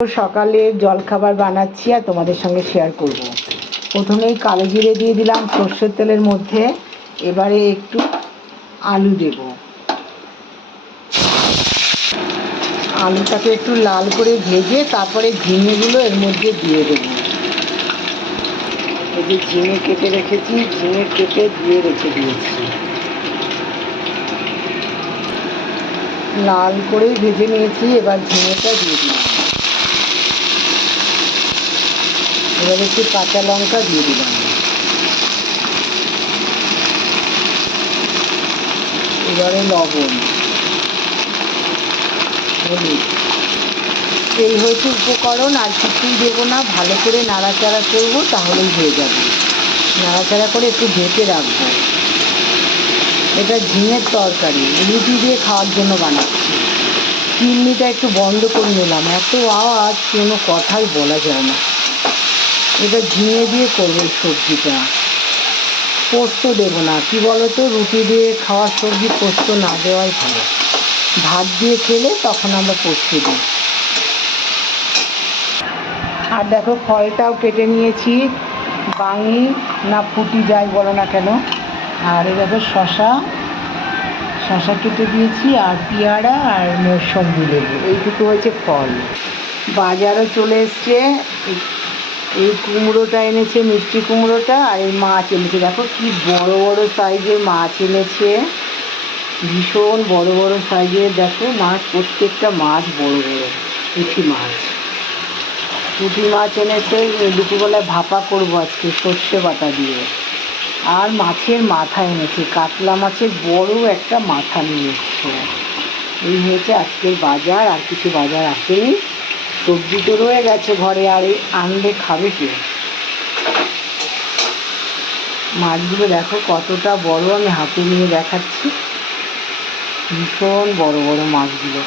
সকালে জলখাবার বানাচ্ছি আর তোমাদের সঙ্গে শেয়ার করব। প্রথমেই কালো জিরে দিয়ে দিলাম সর্ষের তেলের মধ্যে। এবারে একটু আলু দেব। আলুটাকে একটু লাল করে ভেজে তারপরে ঝিঙেগুলো এর মধ্যে দিয়ে দেব। এই যে ঝিঙে কেটে রেখেছি, ঝিঙে কেটে দিয়ে রেখে দিয়েছি। লাল করে ভেজে নিয়েছি, এবার ঝিঙেটা দিয়ে দিলাম। এবার একটু কাঁচা লঙ্কা দিয়ে দিলাম। এবারে লবণ, হলুদ। এই হয়েছে উপকরণ, আর কিছুই দেবো না। ভালো করে নাড়াচাড়া করবো, তাহলেই হয়ে যাবে। নাড়াচাড়া করে একটু ঢেকে রাখবো। এটা ঝিঙের তরকারি, রুটি দিয়ে খাওয়ার জন্য বানাচ্ছি। চিমনিটা একটু বন্ধ করে নিলাম, এত আওয়াজ কোনো কথাই বলা যায় না। এটা ঝিঙে দিয়ে করবো সবজিটা, পোস্ত দেবো না। কি বলো তো, রুটি দিয়ে খাওয়ার সবজি পোস্ত না দেওয়াই ভালো। ভাত দিয়ে খেলে তখন আমরা পোস্ত দিই। আর দেখো ফলটাও কেটে নিয়েছি, বাঙি না ফুটি যাই বলো না কেন। আর এই দেখো শশা কেটে দিয়েছি, আর পেয়ারা আর মৌসম্বি লেবু, এইটুকু হয়েছে ফল। বাজারও চলে এসছে। এই কুমড়োটা এনেছে, মিষ্টি কুমড়োটা, আর এই মাছ এনেছে। দেখো কি বড় বড় সাইজের মাছ এনেছে, ভীষণ বড় বড় সাইজের। দেখো মাছ, প্রত্যেকটা মাছ বড় বড় পুঁটি মাছ। পুঁটি মাছ এনেছে, দুপুরবেলায় ভাপা করবো আজকে সর্ষে বাটা দিয়ে। আর মাছের মাথা এনেছে, কাতলা মাছের বড় একটা মাথা নিয়ে এসছে। এই হয়েছে আজকের বাজার, আর কিছু বাজার আসেনি। সবজি তো রয়ে গেছে ঘরে, আর এই আনলে খাবে কে। মাছগুলো দেখো কতটা বড়, আমি হাতে নিয়ে দেখাচ্ছি। ভীষণ বড় বড় মাছগুলো,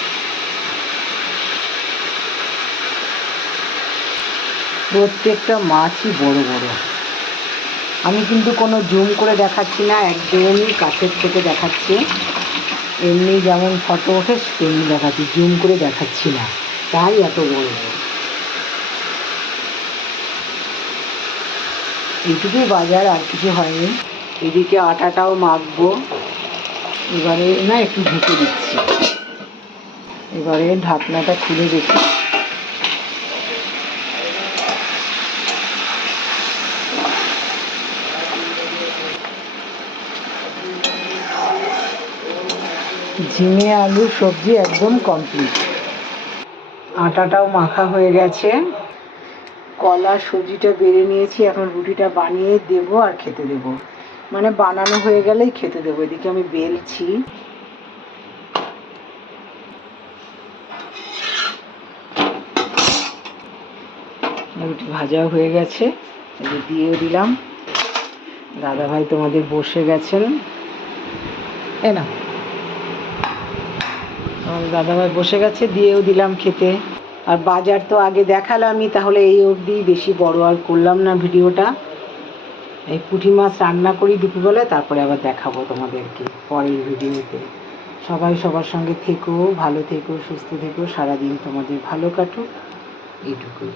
প্রত্যেকটা মাছই বড় বড়। আমি কিন্তু কোনো জুম করে দেখাচ্ছি না, একদমই কাছের থেকে দেখাচ্ছি। এমনি যেমন ফটো ওঠে তেমনি দেখাচ্ছি, জুম করে দেখাচ্ছি না, তাই এত বড় বড়। এইটুকুই বাজার, আর কিছু হয়নি। এদিকে আটাটাও মাখবো। এবারে না একটু ঢেকে দিচ্ছি। এবারে ঢাকনাটা খুলে দেখি। ঝিঙে আলু সবজি একদম কমপ্লিট। আটাটাও মাখা হয়ে গেছে। কলা সুজিটা বেড়ে নিয়েছি, এখন রুটিটা বানিয়ে দেবো আর খেতে দেবো। মানে বানানো হয়ে গেলেই খেতে দেবো। এদিকে আমি বেলছি। রুটি ভাজাও হয়ে গেছে, দিয়েও দিলাম। দাদাভাই তোমাদের বসে গেছেন, না আমার দাদাভাই বসে গেছে, দিয়েও দিলাম খেতে। আর বাজার তো আগে দেখালামই, তাহলে এই অবধি, বেশি বড় আর করলাম না ভিডিওটা। এই পুঁটি মাছ রান্না করি দুপুরবেলায়, তারপরে আবার দেখাবো তোমাদেরকে পরের ভিডিওতে। সবাই সবার সঙ্গে থেকো, ভালো থেকো, সুস্থ থেকো, সারাদিন তোমাদের ভালো কাটুক, এইটুকুই।